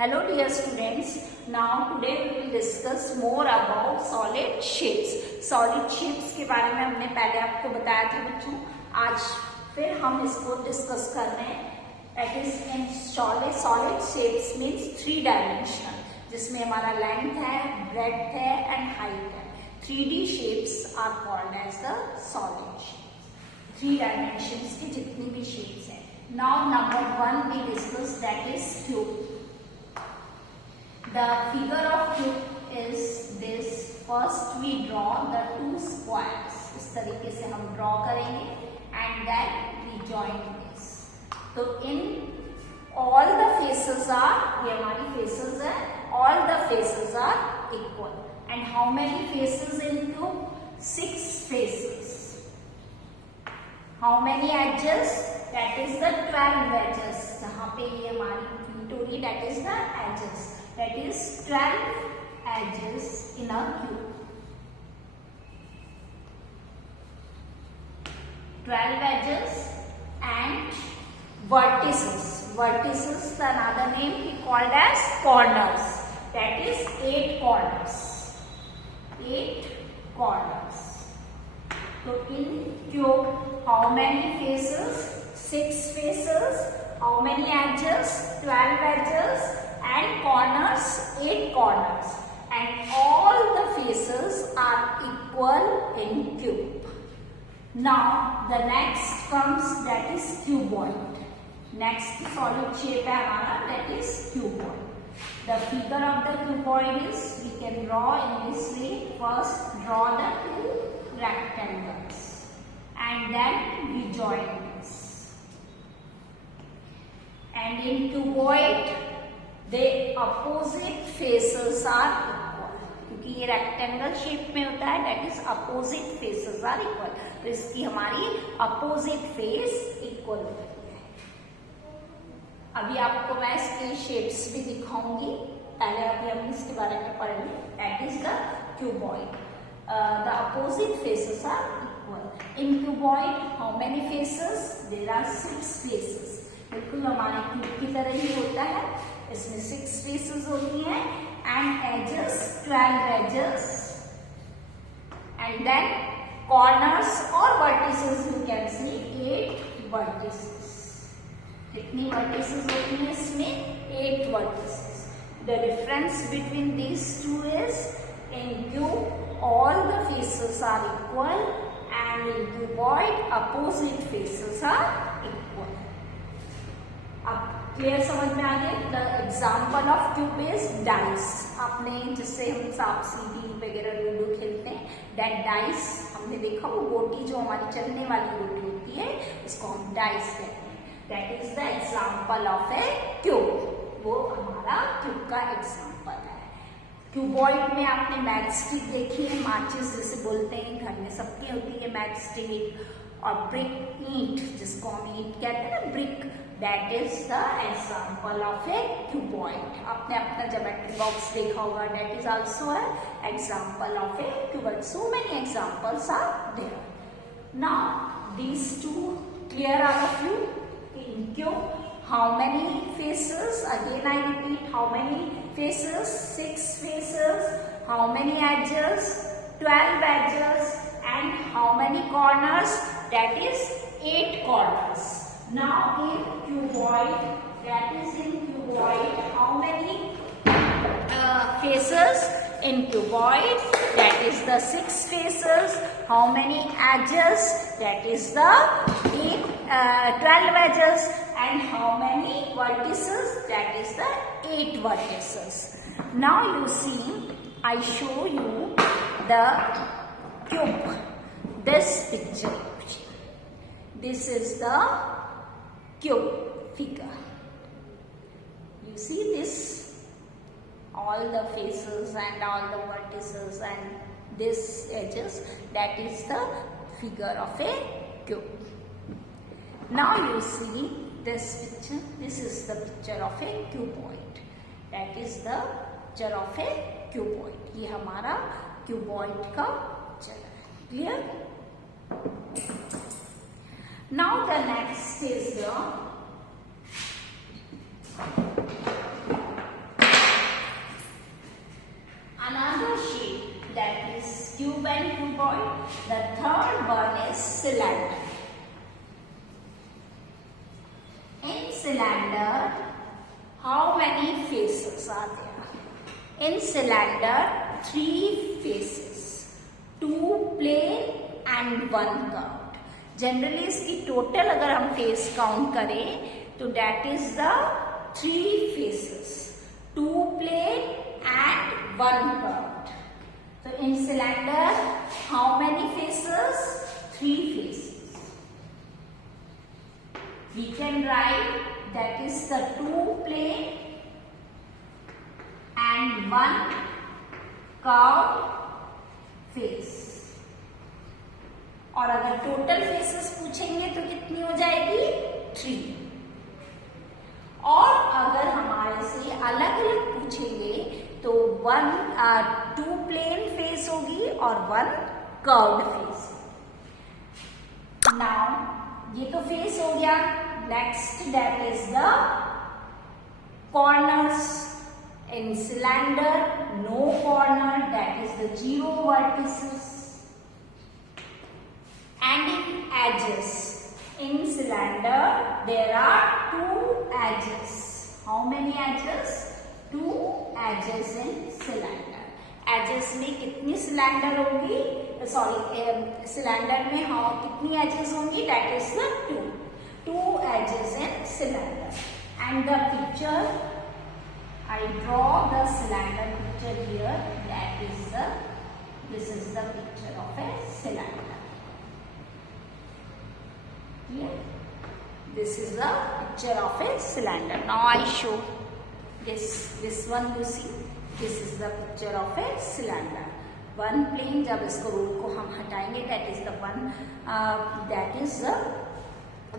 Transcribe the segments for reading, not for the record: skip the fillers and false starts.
Hello dear students, now today we will discuss more about solid shapes. Solid shapes के बारे में हमने पहले आपको बताया था बच्चों. आज फिर हम इसको डिस्कस कर रहे हैं. That is in solid shapes means 3 dimensional, जिसमें हमारा लेंथ है, ब्रेड्थ है एंड हाइट है. 3D shapes are called as the solid shapes. 3 dimensions की जितनी भी shapes है. Now number 1 we discuss, that is cube. The figure of cube is this. First we draw the 2 squares. इस तरीके से हम draw करेंगे and then we join this. तो in all the faces are, ये हमारी faces है, all the faces are equal. And how many faces in cube? 6 faces. How many edges? That is the 12 edges. जहाँ पे ये हमारी पीटोरी, that is the edges. That is 12 edges in a cube. 12 edges and vertices. Vertices, another name we called as corners. That is 8 corners. 8 corners. So in cube, how many faces? 6 faces. How many edges? 12 edges. And corners, 8 corners, and all the faces are equal in cube. Now the next comes, that is cuboid. Next solid shape है हमारा, that is cuboid. The figure of the cuboid is, we can draw in this way. First draw the 2 rectangles and then we join this. And in cuboid the opposite faces are equal. क्योंकि ये rectangle shape में होता है, that is opposite faces are equal. तो इसकी हमारी opposite face equal होती है. अभी आपको मैं इसके shapes भी दिखाऊंगी. पहले अभी हम इसके बारे में पढ़ेंगे. That is the cuboid. The opposite faces are equal. In cuboid, how many faces? There are 6 faces. बिल्कुल हमारे क्यूब की तरह ही होता है. इसमें 6 faces होती हैं and edges 12 edges and then corners or vertices you can see 8 vertices. कितनी vertices होती हैं इसमें? 8 vertices. The difference between these two is, in cube all the faces are equal and in cuboid opposite faces are equal. अब clear समझ में आ गया. The example of cube is dice. आपने जिससे हम सांप सीढ़ी वगैरह लूडो खेलते हैं, दैट डाइस हमने देखा, वो गोटी जो हमारी चलने वाली गोटी होती है, इसको हम डाइस कहते हैं. That is the example of A cube. वो हमारा क्यूब का एग्जाम्पल है. क्यूबॉइड में आपने मैच स्टिक देखी है, माचिस जिसे बोलते हैं, घर में सबकी होती है मैच स्टिक. और ब्रिक ईंट, जिसको हम ईंट कहते हैं ना, brick, that is the example of a cuboid. आपने अपना ज्योमेट्री बॉक्स देखा होगा, that is also a example of a cuboid. So many examples are there. Now these to clear are of you. In cube how many faces? Again I repeat, how many faces? 6 faces. How many edges? 12 edges. And how many corners? That is 8 corners. Now in cuboid, that is in cuboid, how many faces? In cuboid, that is the 6 faces. How many edges? That is the 12 edges. And how many vertices? That is the 8 vertices. Now you see, I show you the cube. This picture. This is the cube figure. You see this? All the faces and all the vertices and this edges. That is the figure of a cube. Now you see this picture. This is the picture of a cuboid. That is the picture of a cuboid. ये हमारा cuboid का picture है. Clear? Now the next is the cylinder. In cylinder, how many faces are there? In cylinder, 3 faces, 2 plane and 1 curved. Generally इसकी total अगर हम face count करें तो that is the 3 faces, 2 plane and 1 curved. So in cylinder, how many faces? 3 faces. We can write that is the 2 plane and 1 curved face. और अगर total faces पूछेंगे तो कितनी हो जाएगी? 3. और अगर हमारे से अलग अलग पूछेंगे तो 2 प्लेन फेस होगी और 1 कर्व्ड फेस. नाउ ये तो फेस हो गया. Next that is the corners. In cylinder no corner, that is the 0 vertices. And in edges, in cylinder there are 2 edges. How many edges? 2 edges in cylinder. Edges में कितनी cylinder होगी? cylinder में कितनी edges होंगी? That is the 2 edges in cylinder. And the picture, I draw the cylinder picture here. This is the picture of a cylinder. This is the picture of a cylinder. Now I show this one. You see, this is the picture of a cylinder. One plane, जब इसको role को हम हटाएंगे, that is the one.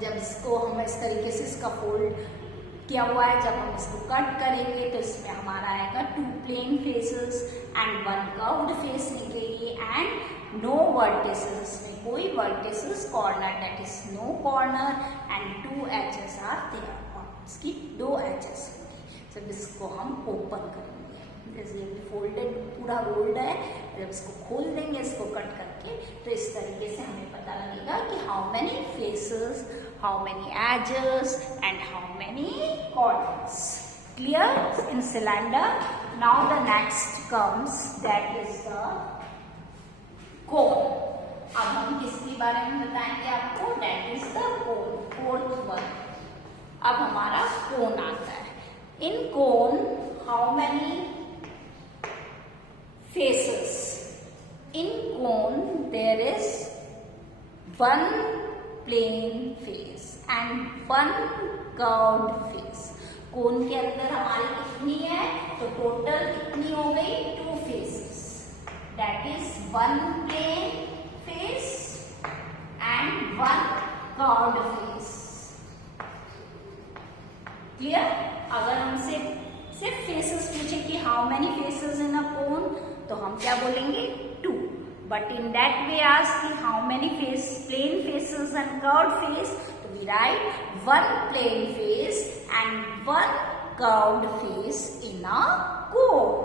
जब इसको हम इस तरीके से इसका फोल्ड किया हुआ है, जब हम इसको कट करेंगे तो इसमें हमारा आएगा 2 plane faces and 1 curved face निकलेगी एंड नो वर्टिसेस. इसमें कोई vertices, corner that is no corner and 2 edges are there. और इसकी 2 एजेस होंगी. जब इसको हम ओपन करेंगे, जैसे ये फोल्डेड पूरा रोल्ड है, जब इसको खोल देंगे इसको कट करके तो इस तरीके से हमें पता लगेगा कि how many faces, how many edges and how many corners. Clear in cylinder? Now the next comes, that is the cone. अब हम किसके बारे में बताएंगे आपको? That is the cone, 4th one. अब हमारा cone आता है. In cone, how many faces? In cone there is 1 plain face and 1 curved face. कोन के अंदर हमारी कितनी है? तो टोटल कितनी हो गई? 2 faces. That is 1 plain face and 1 curved face. Clear? अगर हमसे सिर्फ faces पूछे कि how many faces in a cone, तो हम क्या बोलेंगे? 2. But in that way ask how many plain faces and curved face, so we write 1 plain face and 1 curved face in a cone.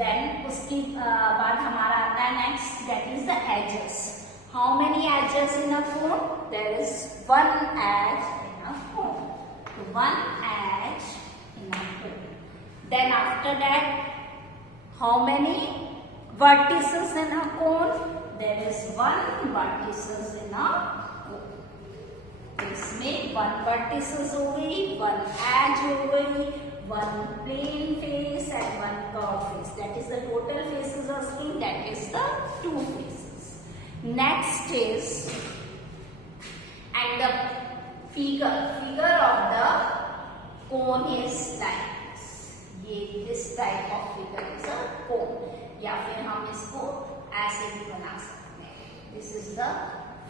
Then उसके बाद हमारा आता है next, that is the edges. How many edges in a cone? There is 1 edge in a cone. So 1 edge in a cone. Then after that, how many vertices in a cone? There is 1 vertices in a cone. इसमें 1 vertices हो गई, 1 edge हो गई, 1 plain face and 1 curved face. That is the total faces of skin. That is the 2 faces. Next is, and the figure of the cone is like this. This type of figure is a cone. या फिर हम इसको ऐसे भी बना सकते हैं. This is the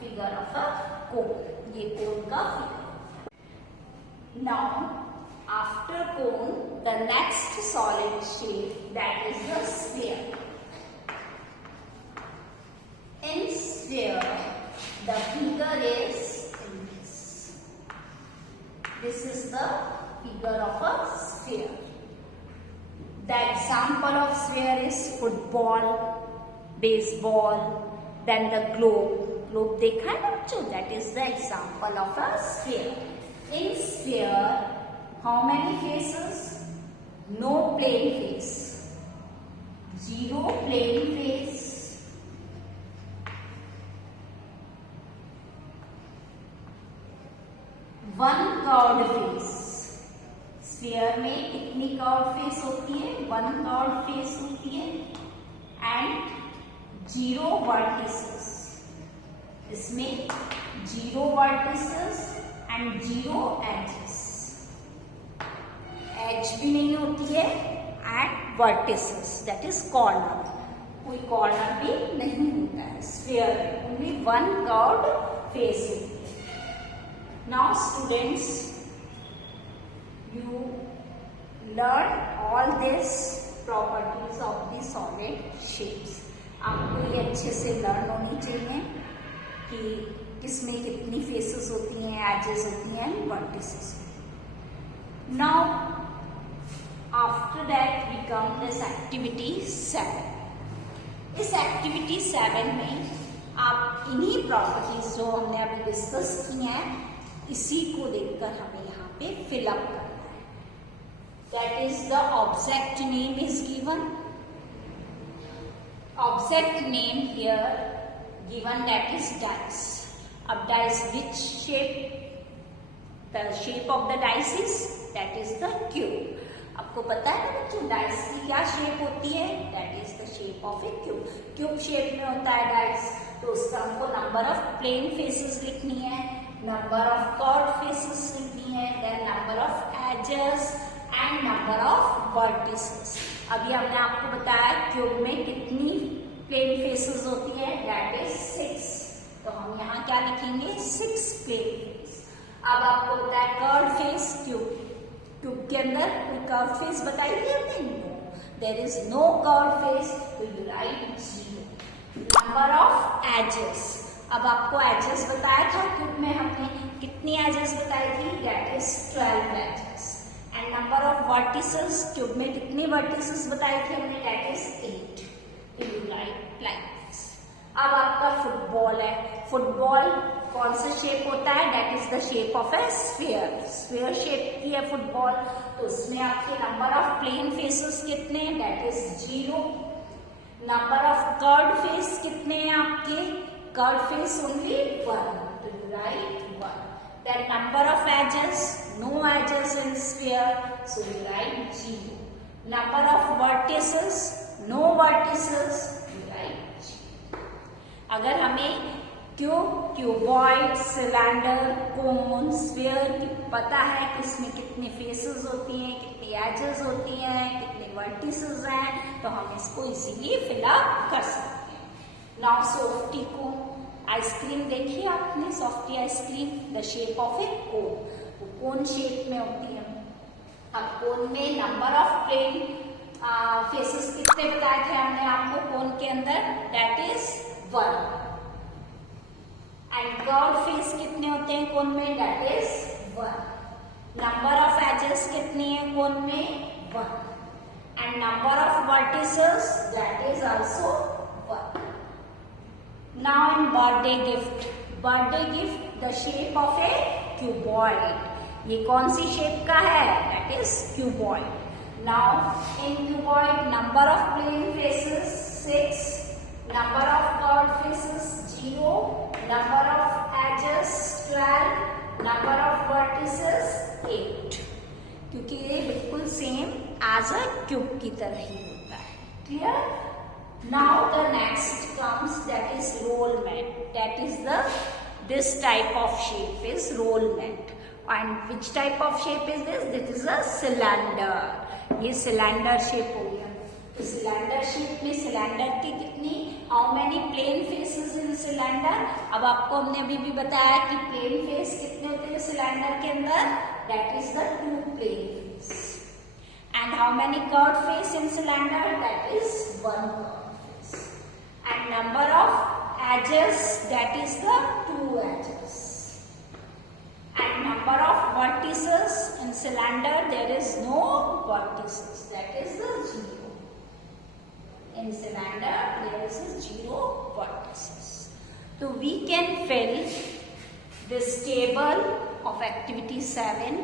figure of a cone. ये cone का figure. Now, after cone, the next solid shape, that is the sphere. In sphere, the figure is in this. This is the figure of a sphere. The example of sphere is football, baseball, then the globe. Globe देखा है ना बच्चों, that is the example of a sphere. In sphere how many faces? No plane face, zero plane face, one curved face. Sphere में कितनी curved face होती है? One curved face होती है एंड जीरो वर्टिसेस। इसमें zero vertices and zero edges, edge भी नहीं होती है and vertices that is corner, कोई कॉर्नर भी नहीं होता है स्फीयर में, ओनली वन कर्व्ड फेस होती है। Now students, you learn all this properties of the solid shapes। आपको ये अच्छे से लर्न होनी चाहिए कि किसमें कितनी फेसेस होती हैं, एजेस होती हैं, vertices. Now after that we come this activity 7। इस एक्टिविटी 7 में आप इन्हीं प्रॉपर्टीज जो हमने अभी डिस्कस की हैं इसी को देखकर हमें यहाँ पे फिलअप करना है। That is the object name is given. Object name here given, that is dice. अब dice which shape? The shape of the dice is, that is the cube. आपको पता है ना बच्चों डाइस की क्या शेप होती है? That is the shape of a cube. Cube shape में होता है डाइस, तो उसका हमको नंबर ऑफ प्लेन फेसेस लिखनी है, नंबर ऑफ कर्व्ड फेसेस लिखनी है, then number of edges and number of vertices. अभी हमने आपको बताया क्यूब में कितनी प्लेन फेसेस होती है, दैट इज 6, तो हम यहाँ क्या लिखेंगे? 6 प्लेन फेस। अब आपको बताया कर्व्ड फेस, क्यूब के अंदर कोई कर्व्ड फेस बताई थी हमने? No, there is no curved face, तो you write 0। Number of edges, अब आपको एजेस बताया था क्यूब में हमने कितनी एजेस बताई थी, that is 12 edges. And number of vertices, cube में कितनी वर्टिसेस बताई थी हमने, that is 8। You write like this. अब आपका फुटबॉल है, फुटबॉल कौन सा शेप होता है? That is the shape of A sphere, sphere shape की है फुटबॉल, तो उसमें आपके नंबर ऑफ प्लेन फेसेस कितने हैं, that is 0। Number of curved face कितने हैं आपके? कर्व्ड फेस ओनली 1, तो you right 1। Then number of edges, no edges in sphere, so we write 0. Number of vertices, no vertices, we write 0. अगर हमें cube, cuboid, cylinder, कोन, sphere पता है कि इसमें कितने फेसेस होती हैं, कितनी एजेस होती हैं, कितने वर्टिसेस हैं, तो हम इसको इजीली फिलअप कर सकते हैं। नाउ सॉफ्टी को आइसक्रीम देखी आपने, softy ice cream, the shape of a cone, वो कोन शेप में होती है। अब कोन में नंबर ऑफ प्लेन फेसेस कितने बताए थे हमने आपको कोन के अंदर, that is 1। And curved face कितने होते हैं कोन में, that is 1। Number of edges कितनी है कोन में, 1। And number of vertices, that is also 1। Now in birthday gift, the shape of a cuboid, ये कौन सी शेप का है, that is cuboid। Now in cuboid number of plane faces 6, number of curved faces 0, number of edges 12, number of vertices 8, क्योंकि ये बिल्कुल same as a cube की तरह ही होता है। Clear? Now the next comes, that is roll mat, that is this type of shape is roll mat। and which type of shape is this? This is a cylinder, ये cylinder shape हो गया। तो cylinder shape में cylinder की कितनी, how many plane faces in cylinder? अब आपको हमने अभी भी बताया कि plane face कितने होते हैं cylinder के अंदर, that is the 2 plane face। and how many curved face in cylinder, that is 1 curve। and number of edges, that is the 2 edges। and number of vertices in cylinder, there is no vertices, that is the 0। in cylinder there is 0 vertices। तो we can fill this table of activity 7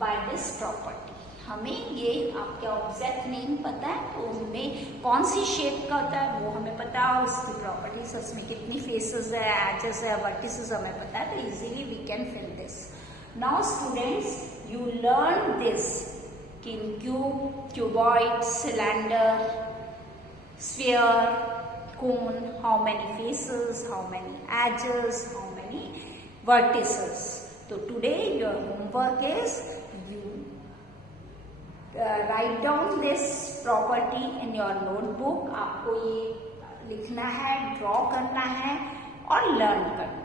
by this property. हमें ये आपका object name पता है, तो उनमें कौन सी shape का होता है वो हमें पता है, और उसकी प्रॉपर्टीज, उसमें कितनी फेसेस है, एजेस है, वर्टिसेस हमें पता है, तो easily we can fill this. Now students, you learn this कि cube, cuboid, cylinder, sphere, cone, how many faces, how many edges, how many vertices. So today your homework is you write down this property in your notebook. आपको ये लिखना है, draw करना है और learn करना है.